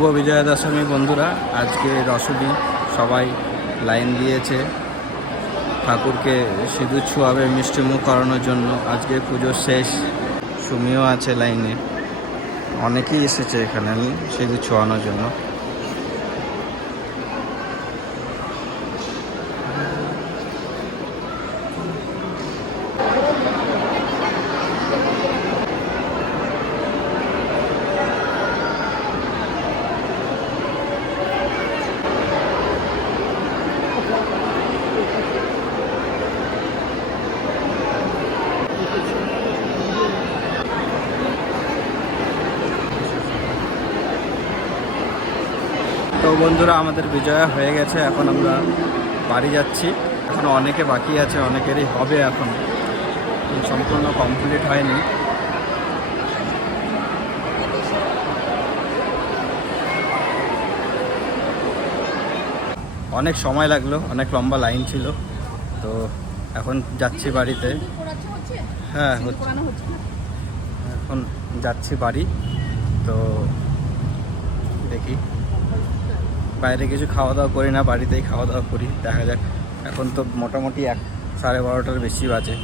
শুভ বিজয়া দশমী বন্ধুরা। আজকে দশমী, সবাই লাইন দিয়েছে ঠাকুরকে সিঁদুর ছোঁয়াবে, মিষ্টিমুখ করানোর জন্য। আজকে পুজোর শেষ, সুমিও আছে লাইনে, অনেকেই এসেছে এখানে সিঁদুর ছোঁয়ানোর জন্য। তো বন্ধুরা, আমাদের বিজয়া হয়ে গেছে, এখন আমরা বাড়ি যাচ্ছি। এখন অনেকে বাকি আছে, অনেকেরই হবে, এখন সম্পূর্ণ কমপ্লিট হয়নি। অনেক সময় লাগলো, অনেক লম্বা লাইন ছিল। তো এখন যাচ্ছি বাড়িতে। হ্যাঁ, এখন যাচ্ছি বাড়ি। তো দেখি, বাইরে কিছু খাওয়া দাওয়া করি না, বাড়িতেই খাওয়া দাওয়া করি। দেখা যাক, এখন তো মোটামুটি 12:30 বেশি বাজে।